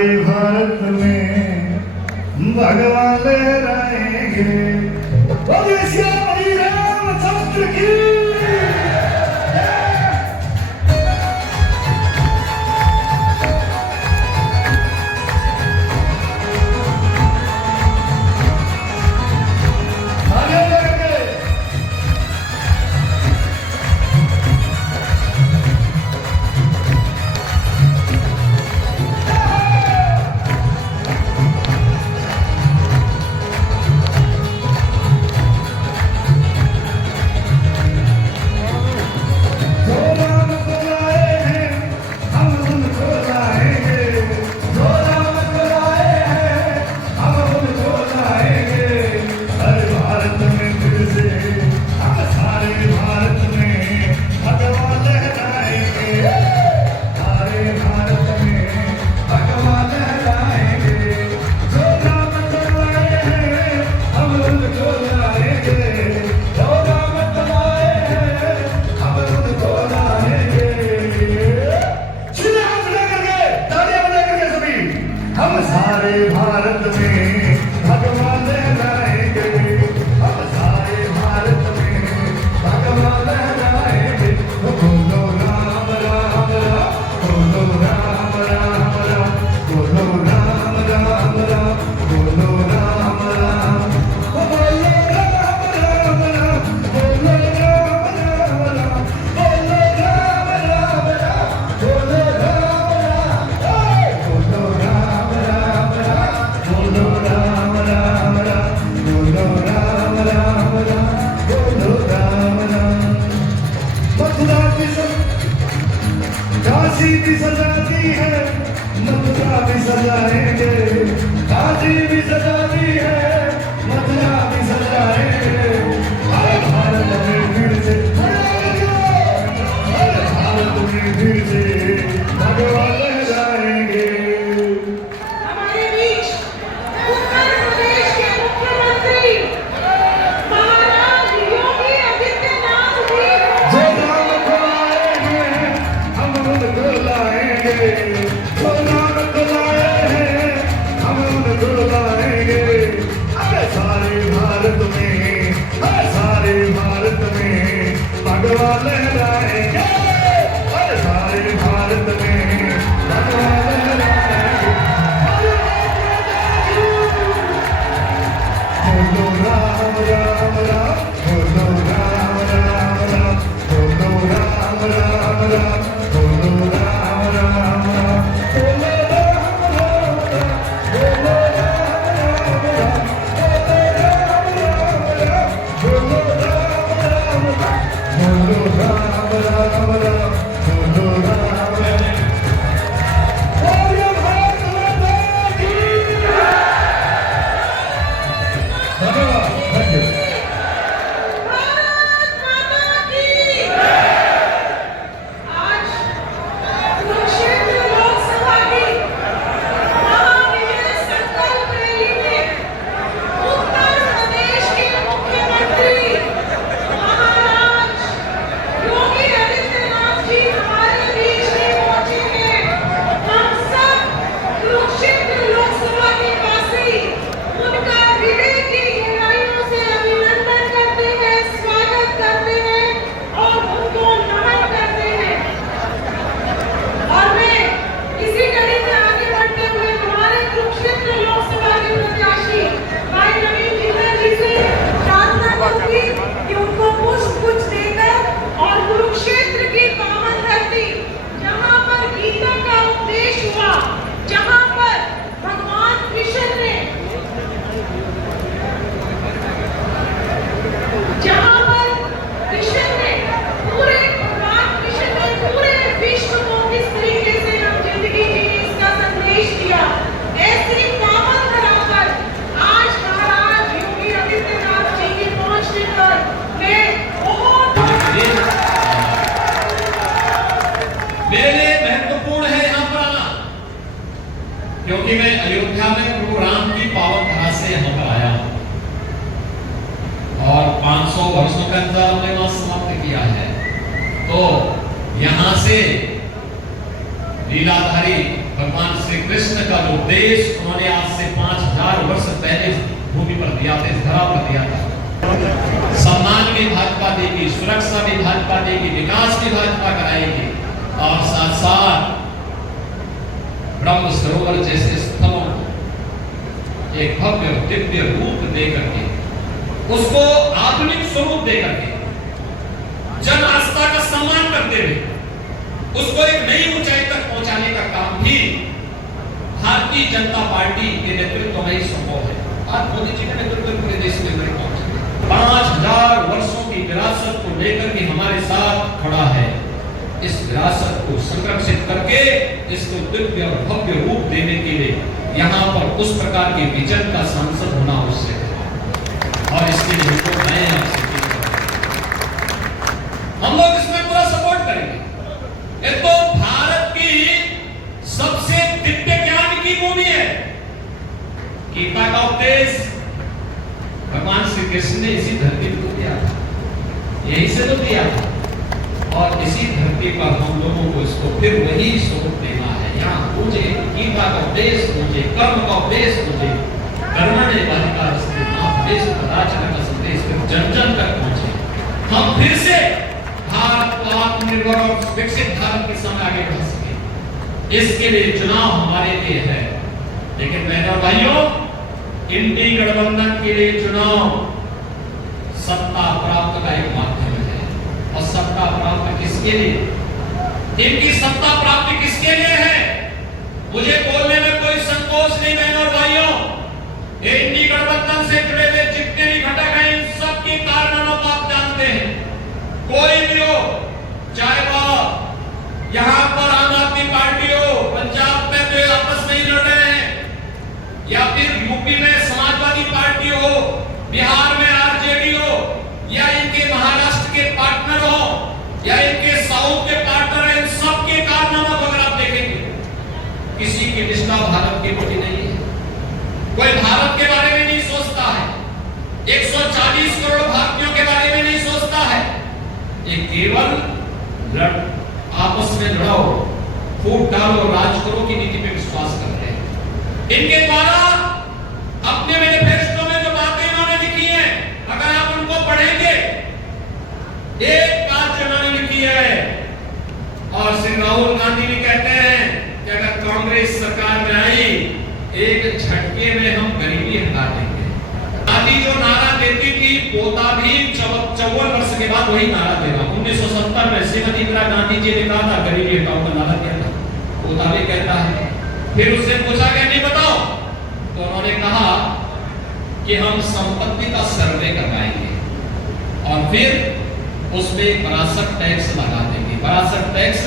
सारे भारत में भगवान लहराएंगे। बोलिए श्री रामचंद्र की। सारे भारत में भगवान लहराएंगे। हम सारे भारत में भगवान लहराएंगे। बोलो राम राम राम, बोलो राम राम राम, बोलो राम राम राम, बोलो राम राम, बोलो राम राम राम, बोलो राम राम राम, बोलो राम राम राम, बोलो काशी भी सजाती है, मथुरा भी सजाएंगे। काशी भी सजाती है, मथुरा भी सजाएंगे। हर भारत में फिर से, हर भारत में फिर से भगवान लहराएंगे। हमारे बीच उत्तर प्रदेश के मुख्यमंत्री महाराज योगी आदित्यनाथ जी जो राम को आए हैं हम उनको लाएंगे। जो राम को आए हैं हम उनको लाएंगे। अरे सारे भारत में, अरे सारे भारत में भगवान लहराएंगे। अरे सारे भारत में भगवान लहराएंगे। बोलो राम राम राम, बोलो राम राम राम, बोलो राम राम राम, बोलो राम राम राम, बोलो राम राम राम, बोलो राम राम राम, बोलो राम राम राम, बोलो राम राम राम, बोलो राम राम। बोलो भारत माता की। धन्यवाद, थैंक यू। भारत माता की। आज कुरुक्षेत्र लोकसभा की महाविजय संकल्प रैली में उत्तर प्रदेश के मुख्यमंत्री महाराज योगी आदित्यनाथ जी हमारे बीच में पहुंचे हैं। हम सब कुरुक्षेत्र लोकसभा के वासी उनका हृदय की गहराइयों से अभिनंदन करते हैं, स्वागत करते हैं और उनको नमन करते हैं। और मैं इसी कड़ी में आगे बढ़ते हुए हमारे कुरुक्षेत्र लोकसभा के प्रत्याशी भाई नवीन जिंदल जी से प्रार्थना करूंगी कि उनको पुष्प गुच्छ देकर और कुरुक्षेत्र की पावन धरती, जहां पर गीता का उपदेश हुआ, जहां पर भगवान कृष्ण ने पूरे भगवान कृष्ण ने पूरे विश्व को किस तरीके से हम जिंदगी जिए इसका संदेश दिया, ऐसी पावन धरा पर आज महाराज योगी आदित्यनाथ जी के पहुंचने पर मैं बहुत मेरे लिए महत्वपूर्ण है यहाँ पर आना, क्योंकि मैं अयोध्या में प्रभु राम की पावन धरा से यहाँ पर आया हूँ और 500 वर्षों का इंतजार हमने वहां समाप्त किया है। तो यहाँ से लीलाधारी भगवान श्री कृष्ण का जो देश उन्होंने आज से 5000 वर्ष पहले भूमि पर दिया था, इस धरा पर दिया था। सम्मान भी भाजपा देगी, सुरक्षा भी भाजपा देगी, विकास भी भाजपा कराएगी और साथ साथ ब्रह्म सरोवर जैसे स्थलों को एक भव्य दिव्य रूप देकर के, उसको आधुनिक स्वरूप देकर के, जन आस्था का सम्मान करते हुए उसको एक नई ऊंचाई तक पहुंचाने का काम भी भारतीय जनता पार्टी के नेतृत्व में ही संभव है। आज मोदी जी के नेतृत्व में पूरे देश में बड़े पहुंचे 5000 वर्षों की विरासत को लेकर के हमारे साथ खड़ा है। इस विरासत को संरक्षित करके इसको दिव्य और भव्य रूप देने के लिए यहाँ पर उस प्रकार के विजन का सांसद होना आवश्यक है और इसके लिए हमको नए आपसे हम लोग इसमें पूरा सपोर्ट करेंगे। ये तो भारत की सबसे दिव्य ज्ञान की भूमि है। गीता का उपदेश भगवान श्री कृष्ण ने इसी धरती को दिया था, यही से तो दिया था और इसी धरती पर हम लोगों को इसको फिर वही स्वरूप देना है। यहाँ मुझे गीता का उपदेश, मुझे कर्म का उपदेश, मुझे कर्मण्य अधिकार का संदेश जन जन तक पहुंचे। हम फिर से भारत को आत्मनिर्भर और विकसित भारत के सामने आगे बढ़ा सके, इसके लिए चुनाव हमारे लिए है। लेकिन बहनों और भाइयों, इंडी गठबंधन के लिए चुनाव सत्ता प्राप्त का एक माध्यम है और सत्ता प्राप्त किसके लिए, इनकी सत्ता प्राप्ति किसके लिए है, मुझे बोलने में कोई संकोच नहीं। बहनों और भाइयों, इंडी गठबंधन से जुड़े हुए जितने भी घटक हैं, इन सबके कारणों को आप जानते हैं। कोई भी हो, चाहे वो यहां पर आम आदमी पार्टी हो, पंजाब में जो आपस में ही लड़ रहे हैं, या फिर यूपी में समाजवादी पार्टी हो, बिहार में आरजेडी हो, या इनके महाराष्ट्र के पार्टनर हो, या इनके साउथ के पार्टनर हैं, इन सबके कारनामा को अगर आप देखेंगे, किसी की निष्ठा भारत के प्रति नहीं है। कोई भारत के बारे में नहीं सोचता है, 140 करोड़ भारतीयों के बारे में नहीं सोचता है। ये केवल आपस में लड़ाओ, फूट डालो, राज करो की नीति पे विश्वास करते हैं। इनके द्वारा अपने मैनिफेस्टो में जो बातें इन्होंने लिखी हैं, अगर आप उनको पढ़ेंगे, एक बात जो इन्होंने लिखी है, और श्री राहुल गांधी भी कहते हैं कि अगर कांग्रेस सरकार में आई, एक झटके में हम गरीबी हटा देंगे। गांधी जो नारा देती थी, पोता भी 54 वर्ष के बाद वही नारा दे रहा। 1970 में श्रीमती इंदिरा गांधी जी ने कहा था गरीबी हटाओ का नारा दिया था, पोता भी कहता है। फिर उससे पूछा गया नहीं बताओ, तो उन्होंने कहा कि हम संपत्ति का सर्वे करवाएंगे और फिर उसमें वरासत टैक्स लगा देंगे। वरासत टैक्स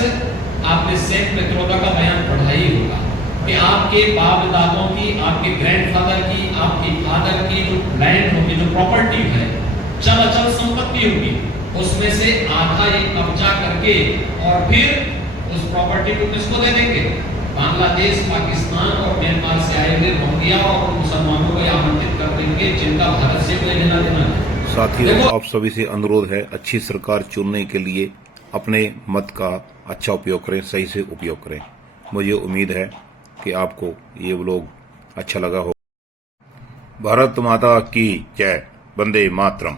आपने सेठ मित्रों का बयान पढ़ा ही होगा कि आपके बाप दादों की, आपके ग्रैंडफादर की, आपके फादर की जो लैंड होगी, जो प्रॉपर्टी है, चल अचल संपत्ति होगी, उसमें से आधा ये कब्जा करके और फिर उस प्रॉपर्टी को किसको दे देंगे, बांग्लादेश, पाकिस्तान और म्यांमार से आए हुए रोहिंग्या और मुसलमानों को आमंत्रित कर देंगे जिनका भारत से कोई लेना देना नहीं। साथियों, आप सभी से अनुरोध है, अच्छी सरकार चुनने के लिए अपने मत का अच्छा उपयोग करें, सही से उपयोग करें। मुझे उम्मीद है कि आपको ये व्लॉग अच्छा लगा हो। भारत माता की जय। वंदे मातरम।